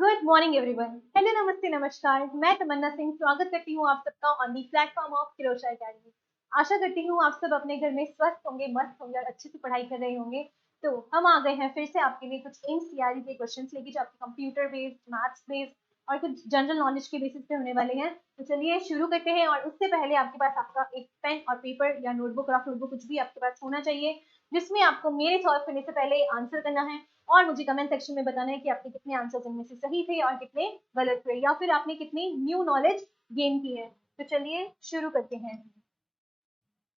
Good morning everyone. Hello, नमस्ते, नमस्कार। मैं तमन्ना सिंह स्वागत करती हूँ आप सबका on the platform of Kirosha academy. आशा करती हूँ आप सब अपने घर में स्वस्थ होंगे, मस्त होंगे और अच्छे से पढ़ाई कर रहे होंगे। तो हम आ गए हैं फिर से आपके लिए कुछ एनसीईआरटी के क्वेश्चंस लेके, जो आपके कंप्यूटर बेस्ड, मैथ्स बेस्ड और कुछ जनरल नॉलेज के बेसिस पे होने वाले हैं। तो चलिए शुरू करते हैं। और उससे पहले आपके पास आपका एक पेन और पेपर या नोटबुक, रफ नोटबुक, कुछ भी आपके पास होना चाहिए, जिसमें आपको मेरे सॉल्व करने से पहले आंसर करना है और मुझे कमेंट सेक्शन में बताना है कि आपके कितने आंसर्स इनमें से सही थे और कितने गलत थे, या फिर आपने कितनी न्यू नॉलेज गेन की है। तो चलिए शुरू करते हैं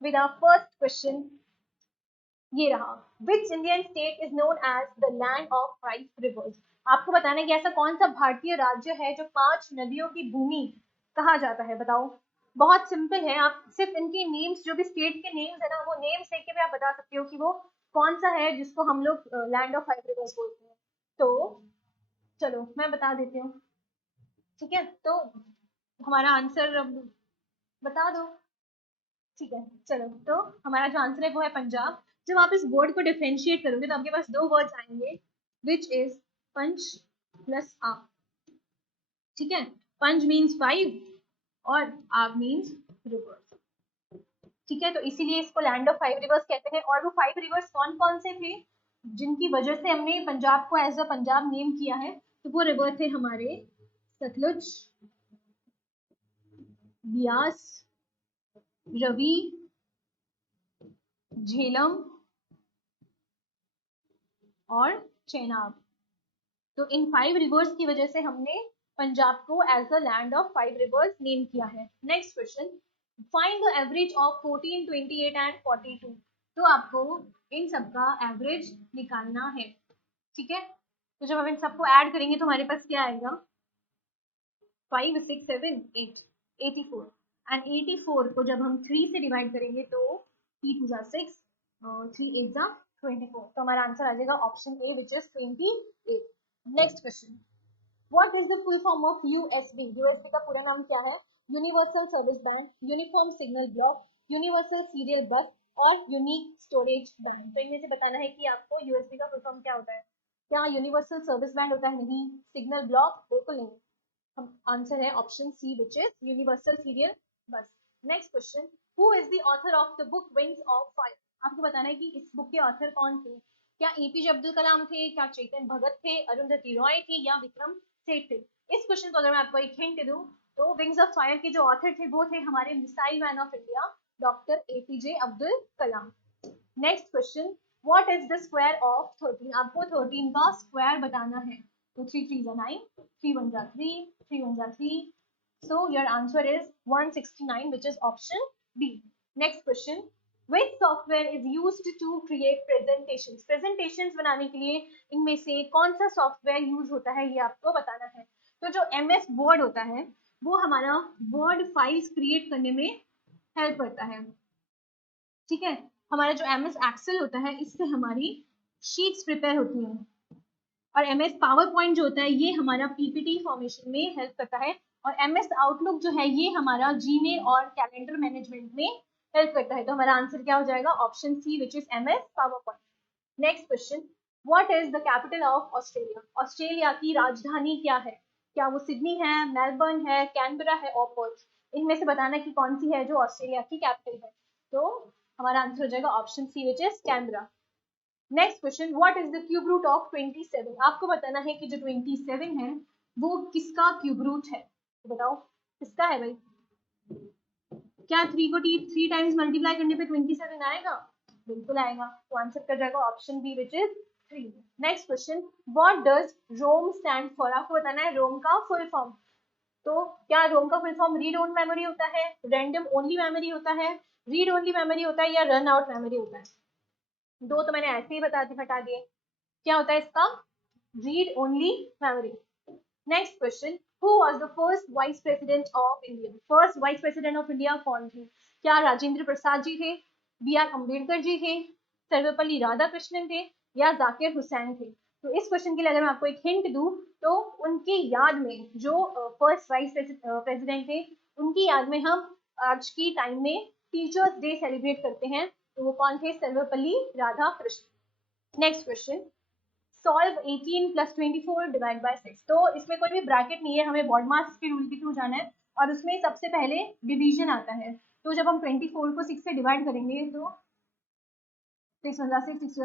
विद आवर फर्स्ट क्वेश्चन। ये रहा, which Indian state is known as the land of 5 rivers. आपको बताना है कि ऐसा कौन सा भारतीय राज्य है जो 5 नदियों की भूमि कहा जाता है। बताओ, बहुत सिंपल है। आप सिर्फ इनके नेम्स, जो भी स्टेट के नेम्स है ना, वो नेम्स देख के भी आप बता सकते हो कि वो कौन सा है जिसको हम लोग लैंड ऑफ 5 रिवर्स बोलते हैं। तो चलो मैं बता देती हूँ। ठीक है, तो हमारा आंसर बता दो। ठीक है, चलो। तो हमारा जो आंसर है वो है पंजाब। जब आप इस वर्ड को डिफरेंशिएट करोगे तो आपके पास दो वर्ड्स आएंगे, विच इज पंच प्लस आप। ठीक है, पंच मीन्स 5 और आप मीन्स रिवर्स। ठीक है, तो इसीलिए इसको लैंड ऑफ 5 रिवर्स कहते हैं। और वो 5 रिवर्स कौन कौन से थे जिनकी वजह से हमने पंजाब को एज अ पंजाब नेम किया है? तो वो रिवर थे हमारे सतलुज, ब्यास, रवि, झेलम और चेनाब। तो इन 5 रिवर्स की वजह से हमने पंजाब को as a land of 5 rivers name किया है। Next question, find the average of 14, 28 and 42। तो आपको इन सबका एवरेज निकालना है। ठीक है, तो जब हम इन सबको ऐड करेंगे तो हमारे पास क्या आएगा? 5, 6, 7, 8, 84। एंड 84 को जब हम 3 से डिवाइड करेंगे तो 3 2 6 और 3 8 24। तो हमारा आंसर आ जाएगा option A, which is 28। Next question, what is the full form of USB? USB का पूरा नाम क्या है? Universal service band, uniform signal block, universal serial बस और यूनिक स्टोरेज बैंड। तो इनमें से बताना है कि आपको यूएसबी का फुल फॉर्म क्या होता है। क्या यूनिवर्सल सर्विस बैंड होता है? नहीं। Signal block? बिल्कुल नहीं। हम आंसर है option C, which is universal serial bus. Next question, who is the author of the book wings of fire? आपको बताना है कि इस बुक के ऑथर कौन थे। क्या एपीजे अब्दुल कलाम थे, क्या चेतन भगत थे, अरुंधति रॉय थी या विक्रम सेठ थे? इस क्वेश्चन को अगर मैं आपको एक हिंट दूं तो विंग्स ऑफ फायर के जो ऑथर थे वो थे हमारे missile man of India, doctor APJ Abdul Kalam. Next question, what is the square of 13? आपको 13 का स्क्वायर बताना है। तो 3 3 9, 3 1 3, 3 1 3। So your answer is 169, which is option B. Next question, which software is used to create presentations? Presentations बनाने के लिए इनमें से कौन सा सॉफ्टवेयर यूज होता है, ये आपको बताना है। तो जो MS वर्ड होता है वो हमारा वर्ड फाइल्स क्रिएट करने में हेल्प करता है। ठीक है, हमारा जो MS एक्सेल होता है इससे हमारी शीट्स प्रिपेयर होती हैं। और MS पावर पॉइंट जो होता है ये हमारा PPT फॉर्मेशन में हेल्प करता है। और MS आउटलुक जो है ये हमारा जीमेल और कैलेंडर मैनेजमेंट में हेल्प करता है। तो हमारा आंसर क्या हो जाएगा? Option C, which is MS power point. Next question, what is the capital of Australia? Australia की राजधानी क्या है? क्या वो सिडनी है, मेलबर्न है, कैनबरा है और पर्थ? इनमें से बताना कि कौन सी है जो ऑस्ट्रेलिया की कैपिटल है। तो हमारा आंसर हो जाएगा option C, which is Canberra. Next question, what is the cube root of 27? आपको बताना है कि जो 27 है वो किसका क्यूब रूट है। तो बताओ किसका है भाई? क्या 3 को 3 टाइम्स मल्टीप्लाई करने पे 27 आएगा? बिल्कुल आएगा। तो आंसर कर जाएगा option B, which is 3। Next question, what does ROM stand for? आपको बताना है रोम का फुल फॉर्म। तो क्या रोम का full form read own memory होता है, रैंडम ओनली मेमोरी होता है, रीड ओनली मेमोरी होता है या रन आउट मेमोरी होता है? दो तो मैंने ऐसे ही हटा दिए। क्या होता है इसका? Read only memory. Next question, who was the first vice president of India? First vice president of India कौन थे? क्या राजेंद्र प्रसाद जी थे, BR अम्बेडकर जी थे, सर्वपल्ली राधाकृष्णन थे या जाकिर हुसैन थे? तो इस क्वेश्चन के लिए अगर मैं आपको एक हिंट दूं तो उनकी याद में जो फर्स्ट वाइस प्रेसिडेंट थे उनकी याद में हम आज की टाइम में टीचर्स डे सेलिब्रेट करते हैं। तो वो कौन थे? Sarvepalli Radhakrishnan. Next question, solve 18 + 24 divide by 6। तो इसमें कोई भी ब्रैकेट नहीं है, हमें बॉडमास के रूल के थ्रू जाना है और उसमें सबसे पहले डिवीजन आता है। तो जब हम 24 को 6 से डिवाइड करेंगे तो 6 × 6 6 6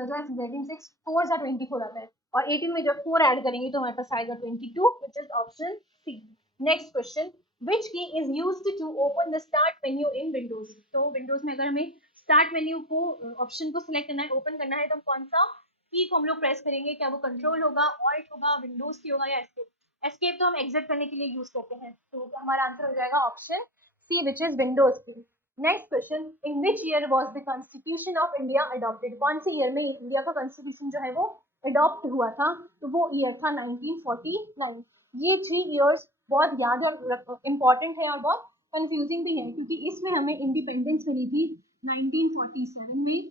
4 × 24 आता है और 18 में जब 4 ऐड करेंगे तो हमारे पास आएगा 22 which is option C. Next question, which key is used to open the start menu in Windows. तो विंडोज में अगर हमें स्टार्ट मेन्यू को ऑप्शन को सिलेक्ट करना है, ओपन करना है, तो कौन सा की को हम लोग प्रेस करेंगे? क्या वो कंट्रोल होगा, ऑल्ट होगा, विंडोज की होगा या एस्केप? एस्केप तो हम एग्जिट करने के लिए यूज करते हैं, तो हमारा आंसर हो जाएगा option C which is Windows key. Next question, in which year was the constitution of India adopted. कौन से ईयर में इंडिया का कॉन्स्टिट्यूशन जो है वो अडॉप्ट हुआ था? तो वो ईयर था 1949। ये 3 ईयर्स बहुत याद और इम्पोर्टेंट है और बहुत कंफ्यूजिंग भी है, क्योंकि इसमें हमें इंडिपेंडेंस मिली थी 1947 में।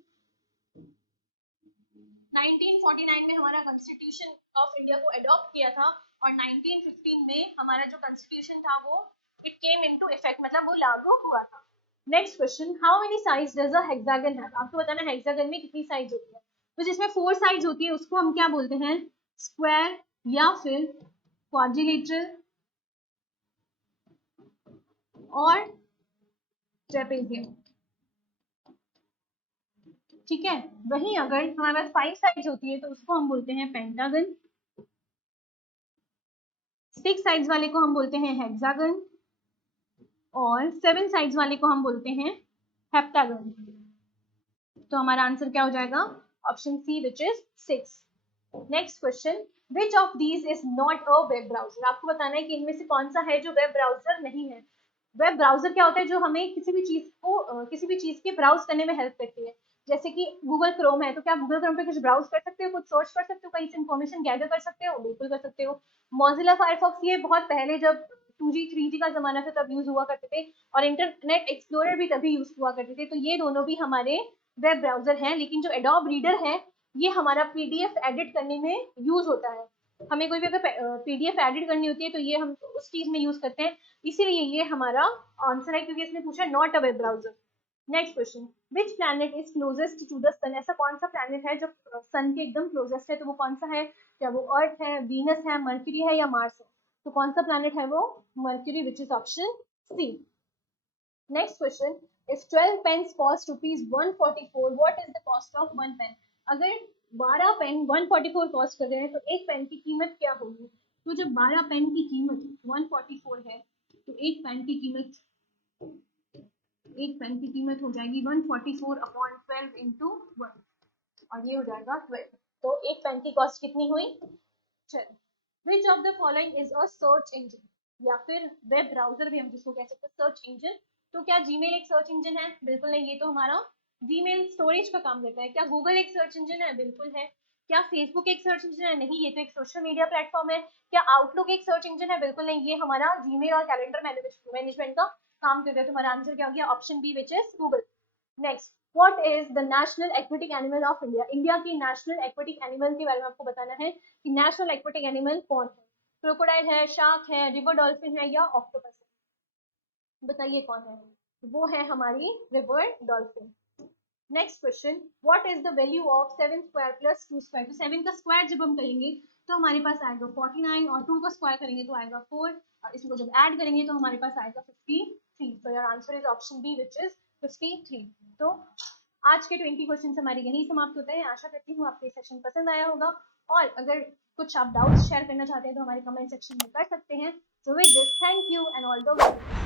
1949 में हमारा कॉन्स्टिट्यूशन ऑफ इंडिया को अडॉप्ट किया था और 1915 में हमारा जो कॉन्स्टिट्यूशन था वो इट केम इनटू इफेक्ट, मतलब वो लागू हुआ था। Next question, how many sides does a hexagon have. आपको बताना है हेक्सागन में कितनी साइड्स होती है। तो जिसमें 4 साइड्स होती है उसको हम क्या बोलते हैं? स्क्वायर या फिर क्वाड्रिलेटरल और ट्रेपेजियम। ठीक है, वहीं अगर हमारे पास 5 साइड्स होती है तो उसको हम बोलते हैं पेंटागन, 6 साइड्स वाले को हम बोलते हैं हेक्सागन और 7 साइड्स वाले को हम बोलते हैं हेप्टागन। तो हमारा आंसर क्या हो जाएगा? Option C which is 6। Next question, which of these is not a web browser. आपको बताना है कि इनमें से कौन सा है जो वेब ब्राउजर नहीं है। वेब ब्राउजर क्या होता है? जो हमें किसी भी चीज को किसी भी चीज के ब्राउज करने में हेल्प करती है। जैसे कि गूगल क्रोम है, तो क्या आप गूगल क्रोम पे कुछ ब्राउज कर सकते हो, कुछ सर्च कर सकते हो, कहीं से इन्फॉर्मेशन गैदर कर सकते हो? बिल्कुल कर सकते हो। मोजिला फायरफॉक्स ये बहुत पहले जब 2G 3G का जमाना था तब यूज हुआ करते थे और इंटरनेट एक्सप्लोरर भी तभी यूज हुआ करते थे। तो ये दोनों भी हमारे वेब ब्राउजर हैं। लेकिन जो एडोब रीडर है ये हमारा पीडीएफ एडिट करने में यूज होता है। हमें कोई भी अगर पीडीएफ एडिट करनी होती है तो ये हम उस चीज में यूज करते हैं, इसीलिए ये हमारा आंसर है, क्योंकि इसने पूछा not a web browser. Next question, which planet is closest to the sun. ऐसा कौन सा प्लैनेट है जो सन के एकदम क्लोजेस्ट है? तो वो कौन सा है? क्या वो अर्थ है, वीनस है, मर्क्यूरी है या मार्स है? तो कौन सा प्लैनेट है वो? Mercury which is option C. Next question, is 12 pens cost ₹144, what is the cost of 1 pen. अगर 12 पेन 144 कॉस्ट कर रहे हैं तो एक पेन की कीमत क्या होगी? तो जब 12 पेन की कीमत 144 है तो एक पेन की कीमत हो जाएगी 144/12 इंटू 1 और ये हो जाएगा 12। तो एक पेन की कॉस्ट कितनी हुई? चलो, which of the following is a search engine या फिर वेब ब्राउजर भी हम जिसको कह सकते हैं सर्च इंजन। तो क्या जीमेल एक सर्च इंजन है? बिल्कुल नहीं, ये तो हमारा जीमेल स्टोरेज का काम करता है। क्या गूगल एक सर्च इंजन है? बिल्कुल है। क्या फेसबुक एक सर्च इंजन है? नहीं, ये तो एक सोशल मीडिया प्लेटफॉर्म है। क्या आउटलुक एक सर्च इंजन है? बिल्कुल नहीं, ये हमारा जीमेल और कैलेंडर मैनेजमेंट का काम करता है। तो हमारा आंसर क्या हो गया? Option B which is Google. Next, what is the national aquatic animal of India. India की नेशनल एक्वेटिक एनिमल के बारे में आपको बताना है कि नेशनल एक्वेटिक एनिमल कौन है। क्रोकोडाइल है, शार्क है, रिवर डॉल्फिन है या ऑक्टोपस है? बताइए कौन है? वो है हमारी river dolphin. Next question, what is the value of 7 square plus 2 square. तो 7 का स्क्वायर जब हम करेंगे तो हमारे पास आएगा 49 और 2 का स्क्वायर करेंगे तो आएगा 4 और इसको जब ऐड करेंगे तो हमारे पास आएगा 53। तो your answer is option B which is 53। तो आज के 20 क्वेश्चन हमारे यही समाप्त होते हैं। आशा करती हूँ आपको ये सेशन पसंद आया होगा और अगर कुछ आप डाउट्स शेयर करना चाहते हैं तो हमारे कमेंट सेक्शन में कर सकते हैं। So with this, thank you and all the best.